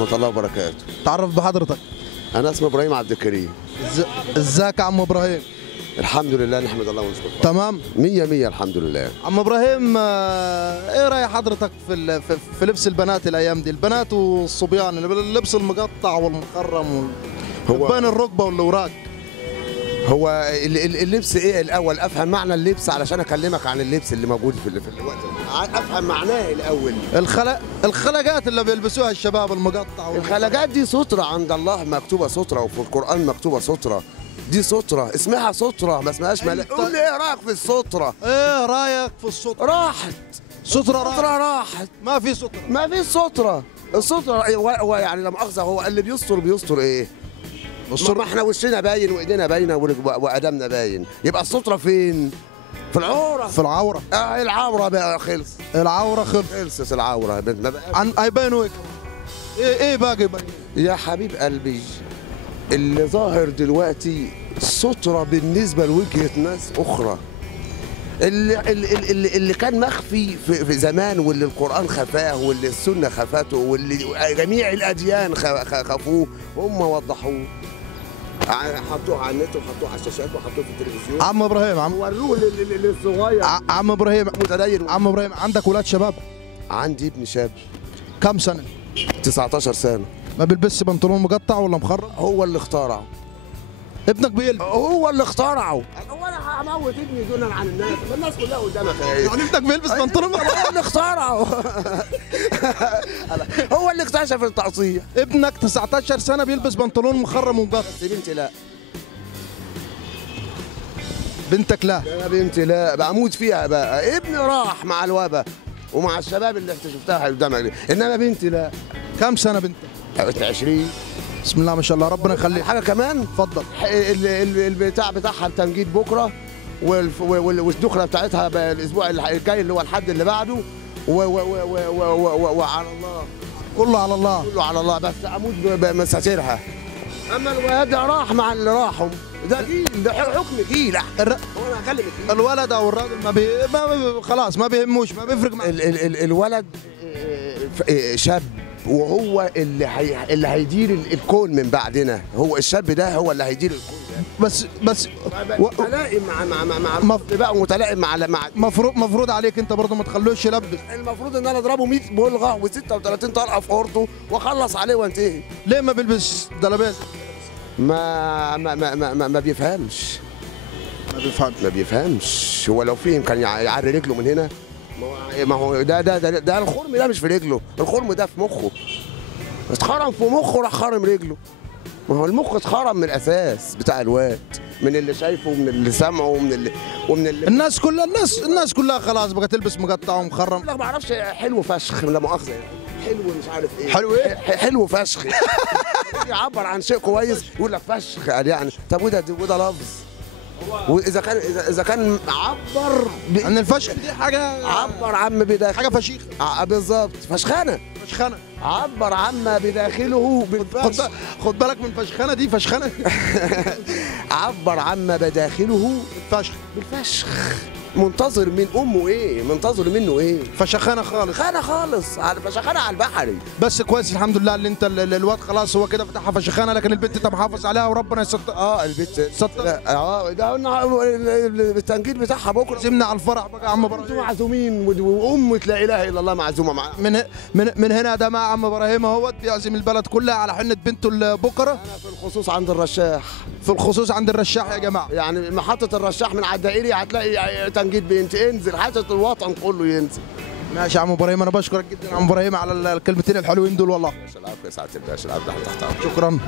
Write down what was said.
ورحمه الله وبركاته. تعرف بحضرتك. انا اسمي ابراهيم عبد الكريم. ازيك يا عم ابراهيم؟ الحمد لله نحمد الله ونشكره. تمام 100 الحمد لله. عم ابراهيم، ايه راي حضرتك في لبس البنات الايام دي، البنات والصبيان، اللبس المقطع والمخرم بين الركبه والوراك؟ هو اللبس ايه الاول؟ افهم معنى اللبس علشان اكلمك عن اللبس اللي موجود في الوقت ده. افهم معناه الاول. الخلقات اللي بيلبسوها الشباب المقطع الخلقات دي سترة عند الله، مكتوبه سترة، وفي القرآن مكتوبه سترة. دي سترة، اسمها سترة، ما اسمهاش ملاك. قول لي ايه رايك في السترة؟ ايه رايك في السترة؟ راحت سترة راحت. ما في سترة. ما في سترة. السترة هو يعني لا مؤاخذة، هو اللي بيستر ايه؟ ما احنا وشنا باين وايدينا باينه وقدمنا باين، يبقى السترة فين؟ في العورة. في العورة. العورة بقى خلص. العورة خلصت العورة. عن هيبانوا ايه باقي باين؟ يا حبيب قلبي، اللي ظاهر دلوقتي سترة بالنسبة لوجهة ناس أخرى. اللي كان مخفي في زمان، واللي القرآن خفاه، واللي السنة خفته، واللي جميع الأديان خافوه، هم وضحوه، حطوه على النت وحطوه على الشاشات وحطوه في التلفزيون. عم ابراهيم، وروه للصغير. عم ابراهيم متدين. عم ابراهيم، عندك ولاد شباب؟ عندي ابن شاب. كم سنة؟ 19 سنة. ما بيلبسش بنطلون مقطع ولا مخرم؟ هو اللي اخترعه. ابنك بيلبس؟ هو اللي اخترعه. هو انا هموت ابني دونا عن الناس، الناس كلها قدامك. يعني ابنك بيلبس بنطلون؟ هو اللي اخترعه. هو اللي اكتشف التقطيع. ابنك 19 سنة بيلبس بنطلون مخرم ومقطع. بس بنتي لا. بنتك لا؟ يا بنتي لا، بموت فيها بقى. ابني راح مع الوبا ومع الشباب اللي اكتشفتها قدامك دي، انما بنتي لا. كم سنة بنتك؟ 20. بسم الله ما شاء الله، ربنا يخليك. حاجه كمان اتفضل. البتاع بتاعها التنجيد بكره، والدخله بتاعتها الاسبوع الجاي اللي هو الحد اللي بعده، وعلى الله. كله على الله. كله على الله، بس اموت بمساتيرها. اما الولاد راح مع اللي راحهم، ده جيل، ده حكم جيل. هو انا هكلم الجيل. الولد او الراجل خلاص ما بيهموش، ما بيفرق معاه. الولد شاب، وهو اللي هيدير الكون من بعدنا. هو الشاب ده هو اللي هيدير الكون ده. بس متلائم مع بقى، متلائم مع مفروض عليك انت برضه ما تخلوش يلبس. المفروض ان انا اضربه 100 بلغه و36 طلقه في عورته واخلص عليه وانتهي. ليه ما بيلبس دلابيس؟ ما بيفهمش. ما بيفهمش. هو لو فهم كان يعري رجله من هنا. ما هو ده الخرم ده مش في رجله، الخرم ده في مخه. اتخرم في مخه، راح خرم رجله. ما هو المخ اتخرم من الاساس بتاع الواد، من اللي شايفه ومن اللي سامعه ومن اللي الناس كلها خلاص بقى تلبس مقطع ومخرم. لا ما اعرفش، حلو فشخ لا مؤاخذه يعني. حلو مش عارف ايه. حلو ايه؟ حلو فشخ. يعبر عن شيء كويس يقول لك فشخ يعني. طب وده لفظ. واذا كان عبر عن الفشخ دي حاجه، عبر عما بداخله، حاجه فشيخه. بالظبط، فشخانه. عبر عما بداخله بالفشخ. خد بالك من فشخانه دي، فشخانه. عبر عما بداخله بالفشخ. منتظر من امه ايه؟ منتظر منه ايه؟ فشخانه خالص. فشخانه على البحري. بس كويس الحمد لله اللي انت الواد خلاص هو كده فتحها فشخانه، لكن البنت انت محافظ عليها وربنا يستر. البنت ستر. ده التنجيد بتاعها بكره. عزمنا على الفرح بقى يا عم ابراهيم. انتوا معزومين، وامة لا اله الا الله معزومه معاها. من هنا ده مع عم ابراهيم اهوت بيعزم البلد كلها على حنه بنته بكره. انا في الخصوص عند الرشاح. يا جماعه. يعني محطه الرشاح من على الدائري هتلاقي تنجيد بنت. انزل حتى الوطن كله ينزل. ماشي يا عم ابراهيم، انا بشكرك جدا يا عم ابراهيم على الكلمتين الحلوين دول والله. العفو يا سعاده الباشا، العفو تحت. شكرا.